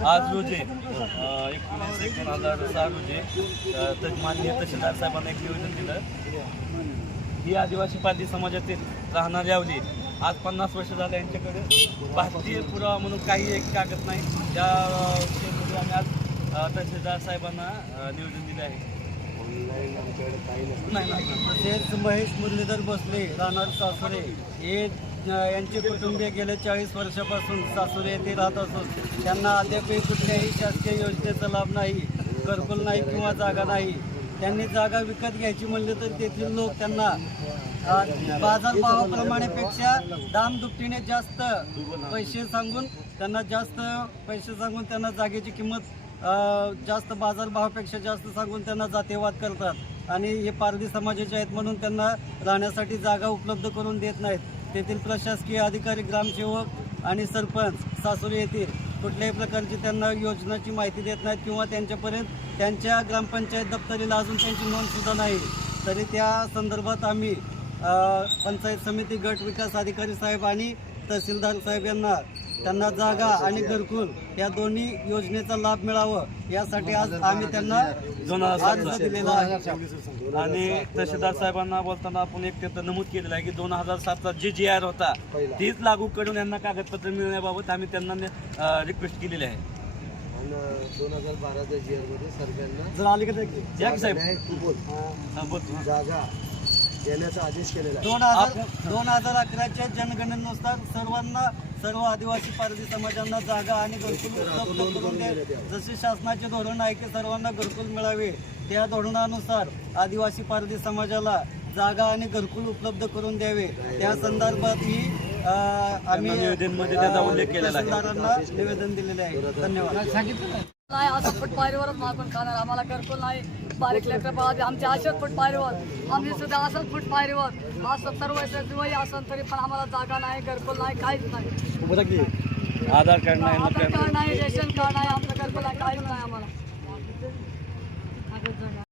आज रोजी 19/1/2006 रोजी माननीय तहसीलदार साहेबांना एक निवेदन दिलं. ही आदिवासी पारधी समाजातील राहणारी आवली आज 50 वर्ष झाले यांच्याकडे भारतीय पुरावा म्हणून काही एक कागद नाही. त्या विषयामध्ये आम्ही आज तहसीलदार साहेबांना निवेदन दिले आहे. तसेच महेश मुरलीधर भोसले राहणार सासुरे हे यांचे कुटुंबीय गेल्या 40 वर्षापासून सासुरे येथे राहत असून त्यांना अद्यापही कुठल्याही शासकीय योजनेचा लाभ नाही, घरकुल नाही किंवा जागा नाही. त्यांनी जागा विकत घ्यायची म्हणली तर तेथील लोक त्यांना बाजारभावाप्रमाणेपेक्षा दामदुपटीने जास्त पैसे सांगून त्यांना जागेची किंमत जास्त बाजारभावापेक्षा जास्त सांगून त्यांना जातीवाद करतात आणि हे पारधी समाजाचे आहेत म्हणून त्यांना राहण्यासाठी जागा उपलब्ध करून देत नाहीत. तेथील प्रशासकीय अधिकारी, ग्रामसेवक आणि सरपंच सासुरे येथील कुठल्याही प्रकारची त्यांना योजनाची माहिती देत नाहीत किंवा त्यांच्यापर्यंत त्यांच्या ग्रामपंचायत दप्तरीला अजून त्यांची नोंदसुद्धा नाही. तरी त्या संदर्भात आम्ही पंचायत समिती, गट विकास अधिकारी साहेब आणि तहसीलदार साहेब यांना त्यांना जागा आणि घरकुल या दोन्ही योजनेचा लाभ मिळावा यासाठी आज आम्ही त्यांना अर्ज दिलेला आहे. आणि तहसीलदार साहेबांना बोलताना आपण एक तिथं नमूद केलेलं आहे की 2007चा जे GR होता तीच लागू करून यांना कागदपत्र मिळण्याबाबत आम्ही त्यांना रिक्वेस्ट केलेली आहे. 2012च्या GR मध्ये सर्वांना जर आले का साहेब जागा देण्याचा आदेश केलेला आहे. 2011च्या जनगणनेनुसार सर्व आदिवासी पारधी समाजांना जागा आणि घरकुल उपलब्ध करून द्यावे. जसे शासनाचे धोरण आहे की सर्वांना घरकुल मिळावे, त्या धोरणानुसार आदिवासी पारधी समाजाला जागा आणि घरकुल उपलब्ध करून द्यावे. त्या संदर्भातही आम्ही तहसीलदारांना निवेदन दिलेले आहे. धन्यवाद. नाही असं फुटपायरीवरच मागून खाणार, आम्हाला घरकुल नाही. बारीक लेकर बाळा आमचे असेच फुटपायरीवर, आम्ही सुद्धा असंच फुटपायरीवर आज 70 वर्षाची वय असेल तरी पण आम्हाला जागा नाही, घरकुल नाही, काहीच नाही. आधार कार्ड नाही, रेशन कार्ड नाही, आमचं घरकुल नाही, काहीच नाही आम्हाला.